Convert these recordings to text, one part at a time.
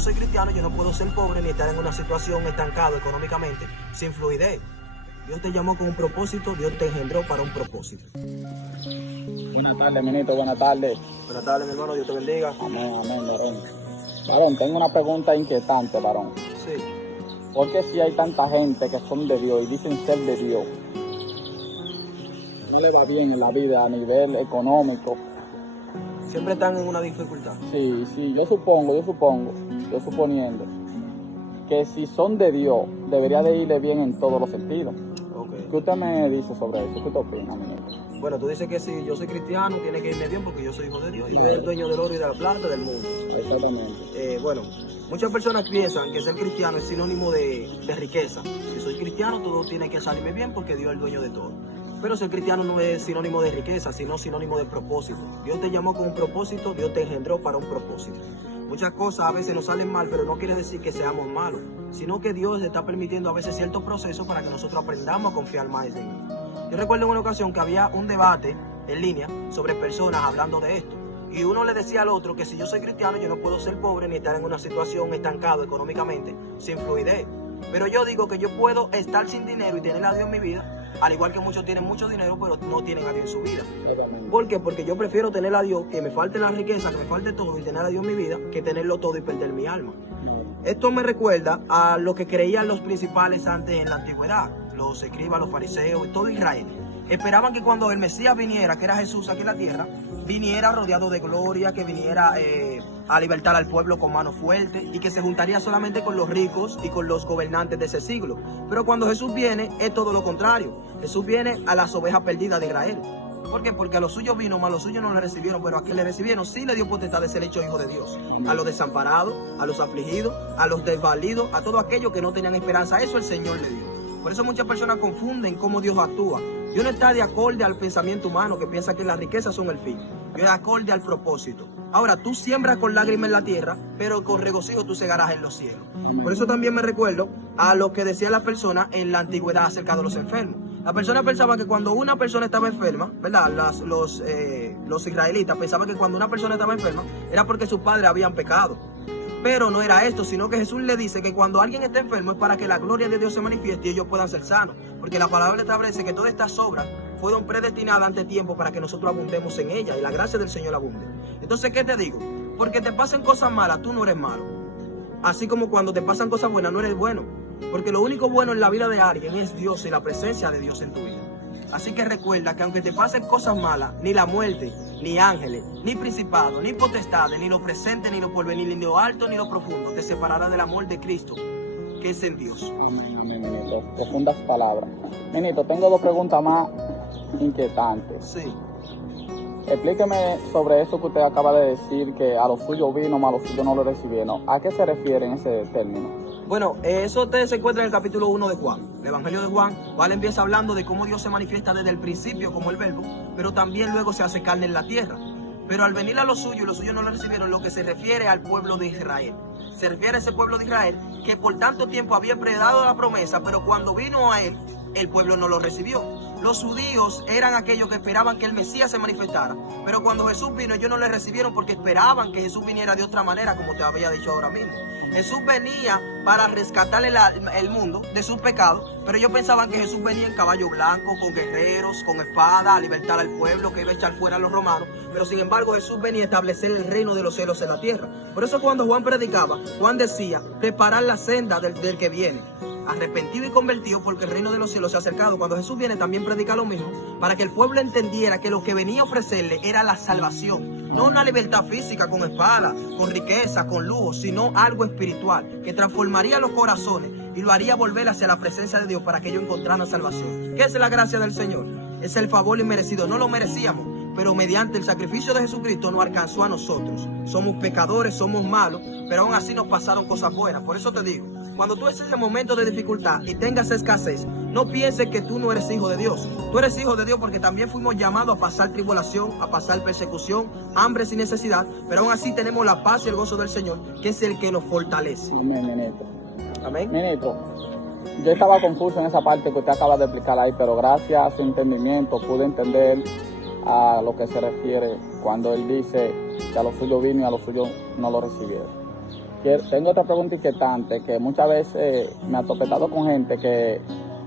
yo soy cristiano, yo no puedo ser pobre ni estar en una situación estancado económicamente sin fluidez. Dios te llamó con un propósito, Dios te engendró para un propósito. Buenas tardes, ministro, buenas tardes. Buenas tardes, mi hermano, Dios te bendiga. Amén, amén, varón. Varón, tengo una pregunta inquietante, varón. Sí. ¿Por qué si hay tanta gente que son de Dios y dicen ser de Dios, no le va bien en la vida a nivel económico? Siempre están en una dificultad. Sí, yo suponiendo que si son de Dios, debería de irle bien en todos los sentidos. Okay. ¿Qué usted me dice sobre eso? ¿Qué usted opina, ministro? Bueno, tú dices que si yo soy cristiano, tiene que irme bien porque yo soy hijo de Dios y soy el dueño del oro y de la plata del mundo. Exactamente. Bueno, muchas personas piensan que ser cristiano es sinónimo de riqueza. Si soy cristiano, todo tiene que salirme bien porque Dios es el dueño de todo. Pero ser cristiano no es sinónimo de riqueza, sino sinónimo de propósito. Dios te llamó con un propósito, Dios te engendró para un propósito. Muchas cosas a veces nos salen mal, pero no quiere decir que seamos malos, sino que Dios está permitiendo a veces ciertos procesos para que nosotros aprendamos a confiar más en Él. Yo recuerdo en una ocasión que había un debate en línea sobre personas hablando de esto. Y uno le decía al otro que si yo soy cristiano, yo no puedo ser pobre ni estar en una situación estancado económicamente sin fluidez. Pero yo digo que yo puedo estar sin dinero y tener a Dios en mi vida, al igual que muchos tienen mucho dinero, pero no tienen a Dios en su vida. ¿Por qué? Porque yo prefiero tener a Dios, que me falte la riqueza, que me falte todo y tener a Dios en mi vida, que tenerlo todo y perder mi alma. Esto me recuerda a lo que creían los principales antes en la antigüedad, los escribas, los fariseos y todo Israel. Esperaban que cuando el Mesías viniera, que era Jesús aquí en la tierra, viniera rodeado de gloria, que viniera a libertar al pueblo con mano fuerte y que se juntaría solamente con los ricos y con los gobernantes de ese siglo. Pero cuando Jesús viene es todo lo contrario. Jesús viene a las ovejas perdidas de Israel. ¿Por qué? Porque a los suyos vino, mas a los suyos no le recibieron, pero a quien le recibieron sí le dio potestad de ser hecho hijo de Dios. A los desamparados, a los afligidos, a los desvalidos, a todos aquellos que no tenían esperanza. Eso el Señor le dio. Por eso muchas personas confunden cómo Dios actúa. Dios no está de acorde al pensamiento humano que piensa que las riquezas son el fin. Dios es acorde al propósito. Ahora, tú siembras con lágrimas en la tierra, pero con regocijo tú segarás en los cielos. Por eso también me recuerdo a lo que decía la persona en la antigüedad acerca de los enfermos. La persona pensaba que cuando una persona estaba enferma, ¿verdad? Los israelitas pensaban que cuando una persona estaba enferma era porque sus padres habían pecado. Pero no era esto, sino que Jesús le dice que cuando alguien está enfermo es para que la gloria de Dios se manifieste y ellos puedan ser sanos. Porque la palabra establece que todas estas obras fueron predestinadas ante tiempo para que nosotros abundemos en ellas y la gracia del Señor abunde. Entonces, ¿qué te digo? Porque te pasen cosas malas, tú no eres malo. Así como cuando te pasan cosas buenas, no eres bueno. Porque lo único bueno en la vida de alguien es Dios y la presencia de Dios en tu vida. Así que recuerda que aunque te pasen cosas malas, ni la muerte, ni ángeles, ni principados, ni potestades, ni lo presente, ni lo porvenir, ni lo alto, ni lo profundo, te separará del amor de Cristo, que es en Dios. Amén, ministro. Profundas palabras. Ministro, tengo dos preguntas más inquietantes. Sí. Explíqueme sobre eso que usted acaba de decir, que a los suyos vino, mas a los suyos no lo recibieron. ¿A qué se refiere en ese término? Bueno, eso se encuentra en el capítulo 1 de Juan, el Evangelio de Juan. Juan empieza hablando de cómo Dios se manifiesta desde el principio como el verbo, pero también luego se hace carne en la tierra. Pero al venir a los suyos y los suyos no lo recibieron, lo que se refiere al pueblo de Israel. Se refiere a ese pueblo de Israel que por tanto tiempo había predado la promesa, pero cuando vino a él, el pueblo no lo recibió. Los judíos eran aquellos que esperaban que el Mesías se manifestara, pero cuando Jesús vino ellos no le recibieron porque esperaban que Jesús viniera de otra manera, como te había dicho ahora mismo. Jesús venía para rescatar el mundo de sus pecados, pero ellos pensaban que Jesús venía en caballo blanco, con guerreros, con espada, a libertar al pueblo, que iba a echar fuera a los romanos. Pero sin embargo Jesús venía a establecer el reino de los cielos en la tierra. Por eso cuando Juan predicaba, Juan decía, preparar la senda del que viene. Arrepentido y convertido porque el reino de los cielos se ha acercado. Cuando Jesús viene también predica lo mismo, para que el pueblo entendiera que lo que venía a ofrecerle era la salvación. No una libertad física con espada, con riqueza, con lujo, sino algo espiritual que transformaría los corazones y lo haría volver hacia la presencia de Dios para que ellos encontraran salvación. ¿Qué es la gracia del Señor? Es el favor inmerecido. No lo merecíamos, pero mediante el sacrificio de Jesucristo nos alcanzó a nosotros. Somos pecadores, somos malos, pero aún así nos pasaron cosas buenas. Por eso te digo, cuando tú estés en momentos de dificultad y tengas escasez, no pienses que tú no eres hijo de Dios. Tú eres hijo de Dios porque también fuimos llamados a pasar tribulación, a pasar persecución, hambre sin necesidad, pero aún así tenemos la paz y el gozo del Señor, que es el que nos fortalece. Amén, ministro. Amén. Ministro, yo estaba confuso en esa parte que usted acaba de explicar ahí, pero gracias a su entendimiento pude entender a lo que se refiere cuando él dice que a los suyos vino y a los suyos no lo recibieron. Tengo otra pregunta inquietante, que muchas veces me ha topetado con gente que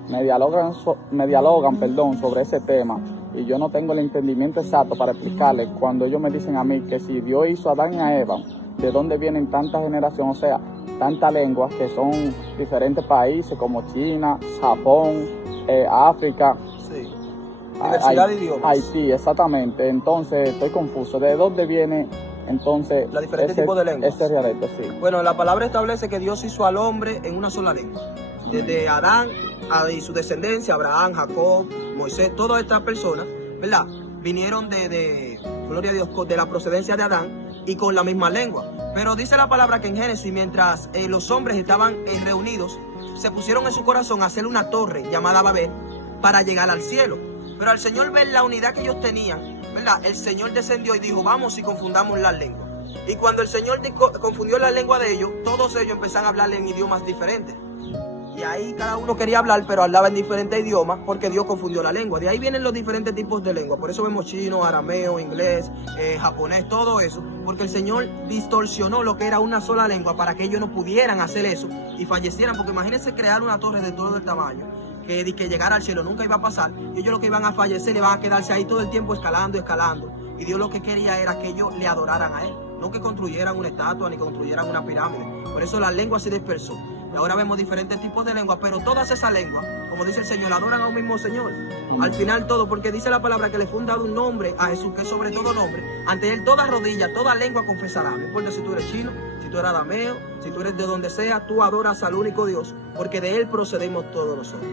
me dialogan sobre ese tema, y yo no tengo el entendimiento exacto para explicarles cuando ellos me dicen a mí que si Dios hizo a Adán y a Eva, ¿de dónde vienen tantas generaciones? O sea, tantas lenguas que son diferentes países como China, Japón, África. Sí. Diversidad de idiomas. Haití, exactamente. Entonces estoy confuso. ¿De dónde viene entonces los diferentes tipos de lenguas? Ese dialecto, sí. Bueno, la palabra establece que Dios hizo al hombre en una sola lengua. Desde Adán y su descendencia, Abraham, Jacob, Moisés, todas estas personas, ¿verdad? Vinieron gloria a Dios, de la procedencia de Adán y con la misma lengua. Pero dice la palabra que en Génesis, mientras los hombres estaban reunidos, se pusieron en su corazón a hacer una torre llamada Babel para llegar al cielo. Pero al Señor ver la unidad que ellos tenían, ¿verdad? El Señor descendió y dijo, vamos y confundamos las lenguas. Y cuando el Señor confundió la lengua de ellos, todos ellos empezaron a hablar en idiomas diferentes. Y ahí cada uno quería hablar, pero hablaba en diferentes idiomas porque Dios confundió la lengua. De ahí vienen los diferentes tipos de lengua. Por eso vemos chino, arameo, inglés, japonés, todo eso. Porque el Señor distorsionó lo que era una sola lengua para que ellos no pudieran hacer eso y fallecieran. Porque imagínense crear una torre de todo el tamaño que llegara al cielo nunca iba a pasar. Y ellos lo que iban a fallecer, iban a quedarse ahí todo el tiempo escalando. Y Dios lo que quería era que ellos le adoraran a Él. No que construyeran una estatua ni construyeran una pirámide. Por eso la lengua se dispersó. Y ahora vemos diferentes tipos de lenguas, pero todas esas lenguas, como dice el Señor, adoran a un mismo Señor. Al final todo, porque dice la palabra que le fue dado un nombre a Jesús, que es sobre todo nombre. Ante Él toda rodilla, toda lengua confesará. No importa si tú eres chino, si tú eres arameo, si tú eres de donde sea, tú adoras al único Dios, porque de Él procedemos todos nosotros.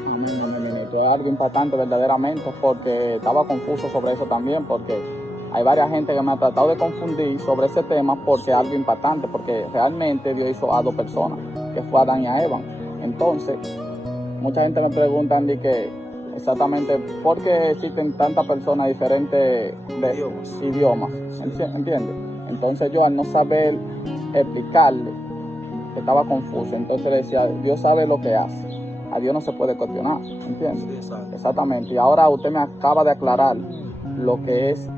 Esto es algo impactante verdaderamente, porque estaba confuso sobre eso también, porque hay varias gente que me ha tratado de confundir sobre ese tema porque es algo impactante, porque realmente Dios hizo a dos personas, que fue a Adán y a Eva. Entonces, mucha gente me pregunta de que exactamente por qué existen tantas personas diferentes idiomas, ¿entiendes? Entonces yo al no saber explicarle, estaba confuso. Entonces le decía, Dios sabe lo que hace, a Dios no se puede cuestionar, ¿entiendes? Sí, exactamente. Y ahora usted me acaba de aclarar lo que es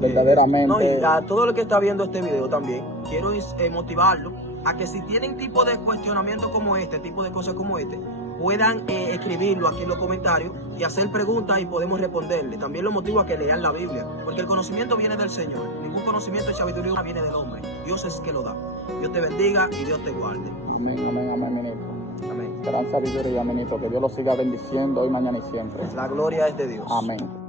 verdaderamente. No, y a todo el que está viendo este video también, quiero motivarlo a que si tienen tipo de cuestionamiento como este, tipo de cosas como este, puedan escribirlo aquí en los comentarios y hacer preguntas y podemos responderle. También lo motivo a que lean la Biblia, porque el conocimiento viene del Señor. Ningún conocimiento y sabiduría viene del hombre. Dios es que lo da. Dios te bendiga y Dios te guarde. Amén, amén, amén, ministro. Amén. Gran sabiduría, ministro. Que Dios lo siga bendiciendo hoy, mañana y siempre. La gloria es de Dios. Amén.